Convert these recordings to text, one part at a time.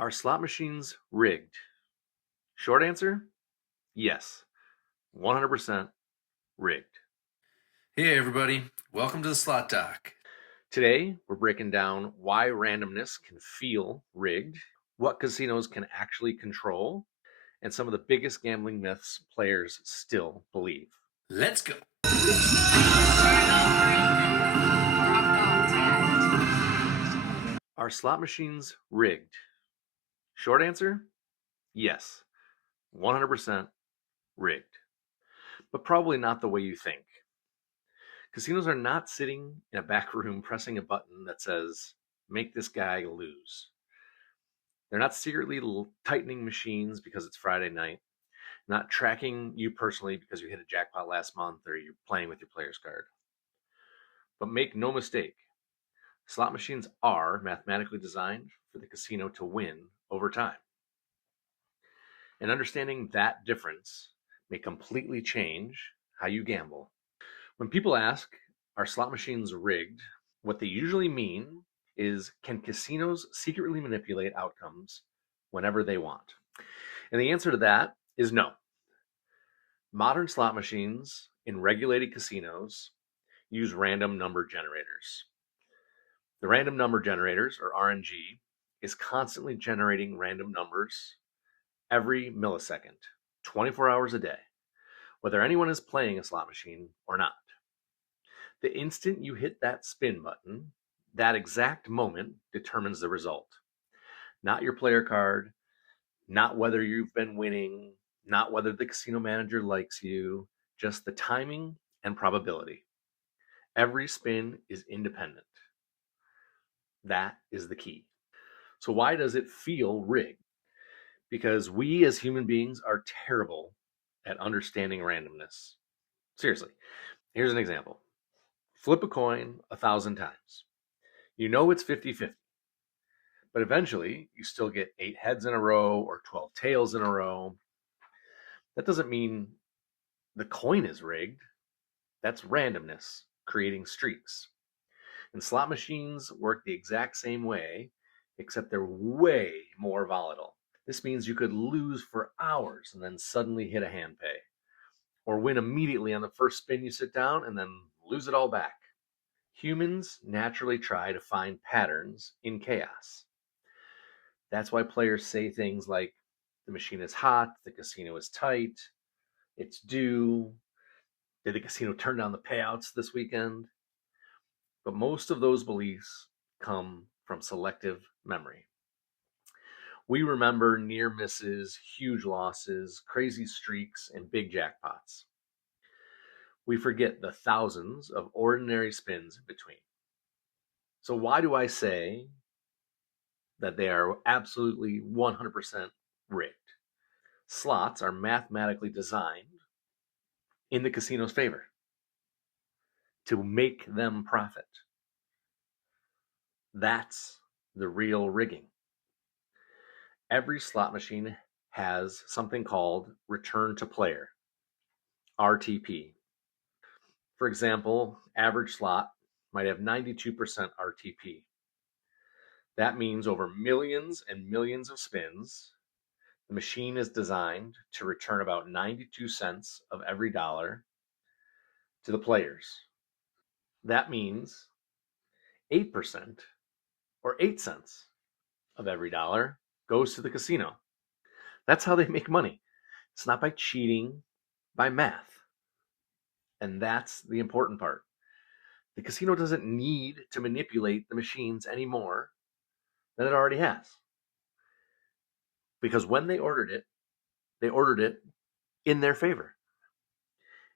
Are slot machines rigged? Short answer, yes. 100% rigged. Hey everybody, welcome to the Slot Doc. Today, we're breaking down why randomness can feel rigged, what casinos can actually control, and some of the biggest gambling myths players still believe. Let's go. Are slot machines rigged? Short answer, yes. 100% rigged. But probably not the way you think. Casinos are not sitting in a back room pressing a button that says, make this guy lose. They're not secretly tightening machines because it's Friday night, not tracking you personally because you hit a jackpot last month or you're playing with your player's card. But make no mistake, slot machines are mathematically designed for the casino to win over time. And understanding that difference may completely change how you gamble. When people ask, are slot machines rigged? What they usually mean is, can casinos secretly manipulate outcomes whenever they want? And the answer to that is no. Modern slot machines in regulated casinos use random number generators. The random number generators, or RNG, is constantly generating random numbers every millisecond, 24 hours a day, whether anyone is playing a slot machine or not. The instant you hit that spin button, that exact moment determines the result. Not your player card, not whether you've been winning, not whether the casino manager likes you, just the timing and probability. Every spin is independent. That is the key. So why does it feel rigged? Because we as human beings are terrible at understanding randomness. Seriously, here's an example. Flip a coin 1,000 times. You know it's 50-50, but eventually you still get 8 heads in a row or 12 tails in a row. That doesn't mean the coin is rigged. That's randomness creating streaks. And slot machines work the exact same way, except they're way more volatile. This means you could lose for hours and then suddenly hit a hand pay, or win immediately on the first spin you sit down and then lose it all back. Humans naturally try to find patterns in chaos. That's why players say things like, the machine is hot, the casino is tight, it's due, did the casino turn down the payouts this weekend? But most of those beliefs come from selective memory. We remember near misses, huge losses, crazy streaks, and big jackpots. We forget the thousands of ordinary spins in between. So why do I say that they are absolutely 100% rigged? Slots are mathematically designed in the casino's favor to make them profit. That's the real rigging. Every slot machine has something called return to player, RTP. For example, average slot might have 92% RTP. That means over millions and millions of spins, the machine is designed to return about 92 cents of every dollar to the players. That means 8% or 8 cents of every dollar goes to the casino. That's how they make money. It's not by cheating, by math. And that's the important part. The casino doesn't need to manipulate the machines any more than it already has. Because when they ordered it in their favor.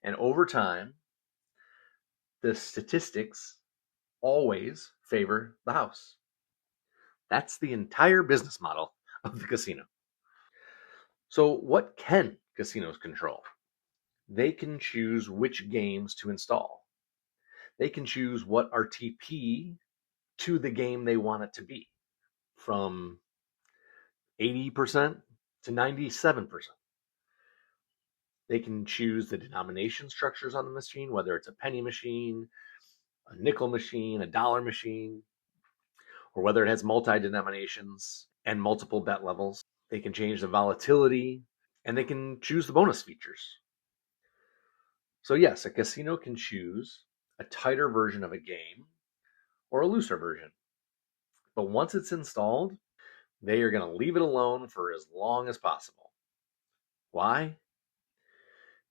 And over time, the statistics always favor the house. That's the entire business model of the casino. So what can casinos control? They can choose which games to install. They can choose what RTP to the game they want it to be, from 80% to 97%. They can choose the denomination structures on the machine, whether it's a penny machine, a nickel machine, a dollar machine, or whether it has multi-denominations. and multiple bet levels. They can change the volatility, and they can choose the bonus features. So yes, a casino can choose a tighter version of a game or a looser version. But once it's installed, they are going to leave it alone for as long as possible. Why?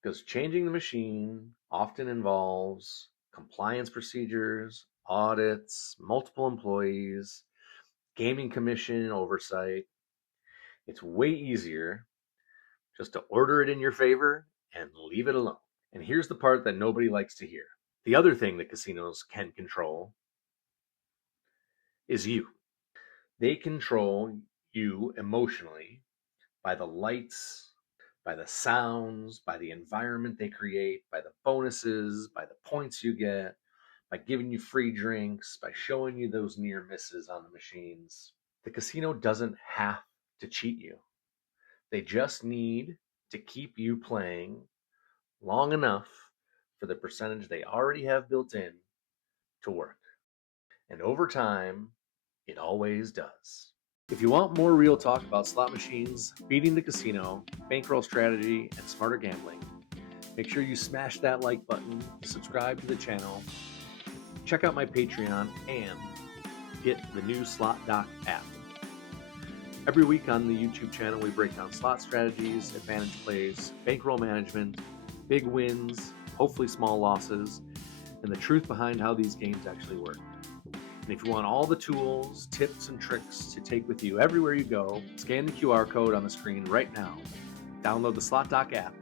Because changing the machine often involves compliance procedures, audits, multiple employees, gaming commission oversight. It's way easier just to order it in your favor and leave it alone. And here's the part that nobody likes to hear. The other thing that casinos can control is you. They control you emotionally by the lights, by the sounds, by the environment they create, by the bonuses, by the points you get, by giving you free drinks, by showing you those near misses on the machines. The casino doesn't have to cheat you. They just need to keep you playing long enough for the percentage they already have built in to work. And over time, it always does. If you want more real talk about slot machines, beating the casino, bankroll strategy, and smarter gambling, make sure you smash that like button, subscribe to the channel, check out my Patreon, and get the new Slot Doc app. Every week on the YouTube channel, we break down slot strategies, advantage plays, bankroll management, big wins, hopefully small losses, and the truth behind how these games actually work. And if you want all the tools, tips, and tricks to take with you everywhere you go, scan the QR code on the screen right now. Download the Slot Doc app.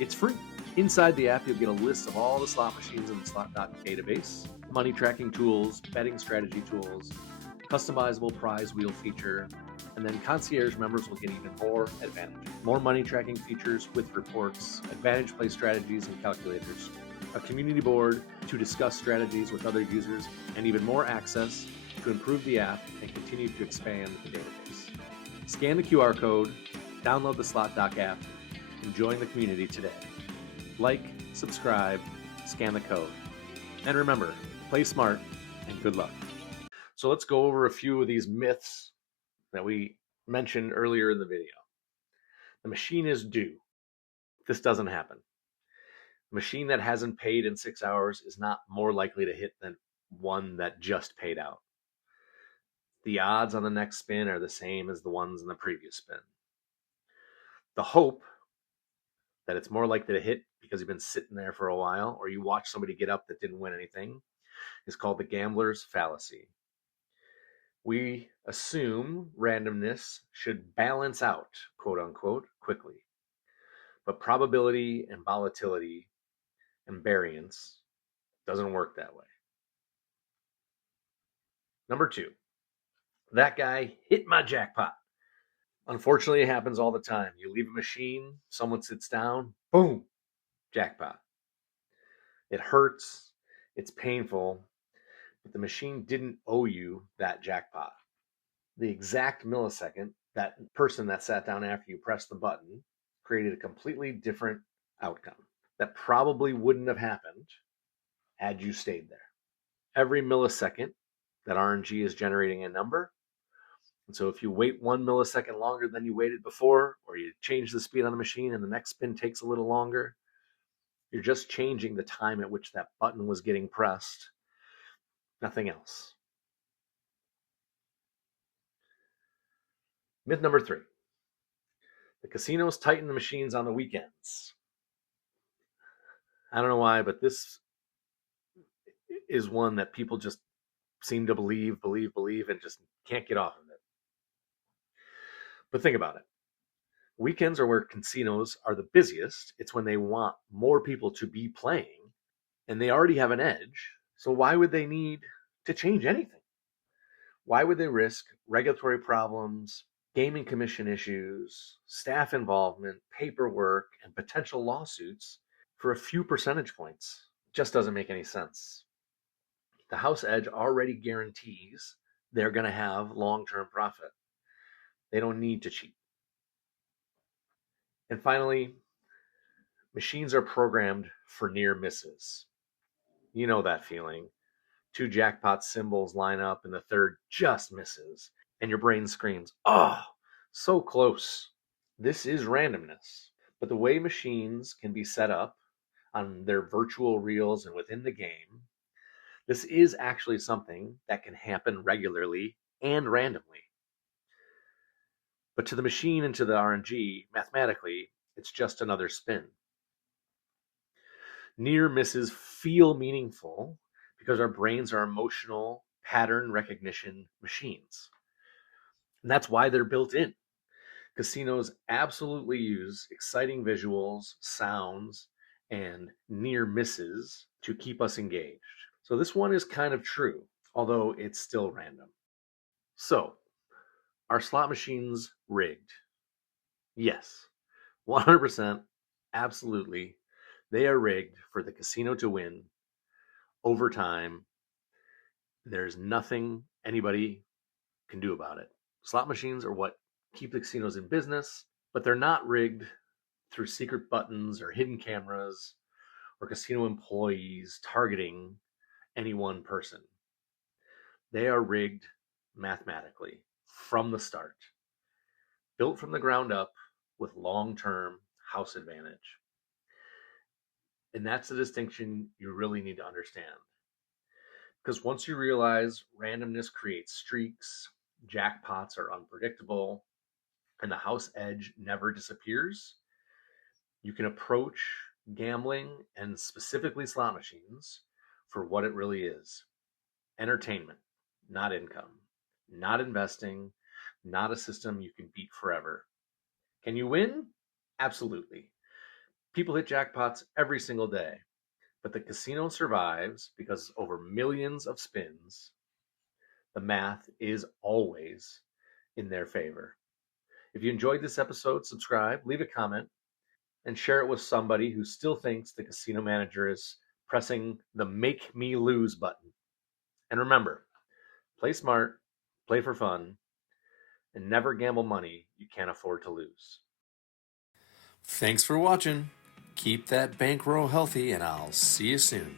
It's free. Inside the app, you'll get a list of all the slot machines in the Slot Doc database, money tracking tools, betting strategy tools, customizable prize wheel feature, and then concierge members will get even more advantage. More money tracking features with reports, advantage play strategies and calculators, a community board to discuss strategies with other users, and even more access to improve the app and continue to expand the database. Scan the QR code, download the Slot Doc app, and join the community today. Like, subscribe, scan the code. And remember, play smart and good luck. So let's go over a few of these myths that we mentioned earlier in the video. The machine is due. This doesn't happen. A machine that hasn't paid in 6 hours is not more likely to hit than one that just paid out. The odds on the next spin are the same as the ones in the previous spin. The hope that it's more likely to hit because you've been sitting there for a while or you watch somebody get up that didn't win anything is called the gambler's fallacy. We assume randomness should balance out, quote unquote, quickly. But probability and volatility and variance doesn't work that way. Number 2, that guy hit my jackpot. Unfortunately, it happens all the time. You leave a machine, someone sits down, boom, jackpot. It hurts, it's painful, but the machine didn't owe you that jackpot. The exact millisecond that person that sat down after you pressed the button created a completely different outcome that probably wouldn't have happened had you stayed there. Every millisecond that RNG is generating a number. And so if you wait 1 millisecond longer than you waited before, or you change the speed on the machine and the next spin takes a little longer, you're just changing the time at which that button was getting pressed. Nothing else. Myth number 3. The casinos tighten the machines on the weekends. I don't know why, but this is one that people just seem to believe, and just can't get off of it. But think about it. Weekends are where casinos are the busiest. It's when they want more people to be playing, and they already have an edge. So why would they need to change anything? Why would they risk regulatory problems, gaming commission issues, staff involvement, paperwork, and potential lawsuits for a few percentage points? It just doesn't make any sense. The house edge already guarantees they're going to have long-term profit. They don't need to cheat. And finally, machines are programmed for near misses. You know that feeling. 2 jackpot symbols line up and the third just misses. and your brain screams, "Oh, so close." This is randomness, but the way machines can be set up on their virtual reels and within the game, this is actually something that can happen regularly and randomly. But to the machine and to the RNG, mathematically, it's just another spin. Near misses feel meaningful because our brains are emotional pattern recognition machines. And that's why they're built in. Casinos absolutely use exciting visuals, sounds, and near misses to keep us engaged. So this one is kind of true, although it's still random. So, are slot machines rigged? Yes, 100%, absolutely. They are rigged for the casino to win over time. There's nothing anybody can do about it. Slot machines are what keep the casinos in business, but they're not rigged through secret buttons or hidden cameras or casino employees targeting any one person. They are rigged mathematically from the start, built from the ground up with long term house advantage. And that's the distinction you really need to understand. Because once you realize randomness creates streaks, jackpots are unpredictable, and the house edge never disappears, you can approach gambling and specifically slot machines for what it really is: entertainment, not income, not investing, not a system you can beat forever. Can you win? Absolutely. People hit jackpots every single day, but the casino survives because over millions of spins, the math is always in their favor. If you enjoyed this episode, subscribe, leave a comment, and share it with somebody who still thinks the casino manager is pressing the make me lose button. And remember, play smart, play for fun, and never gamble money you can't afford to lose. Thanks for watching. Keep that bankroll healthy, and I'll see you soon.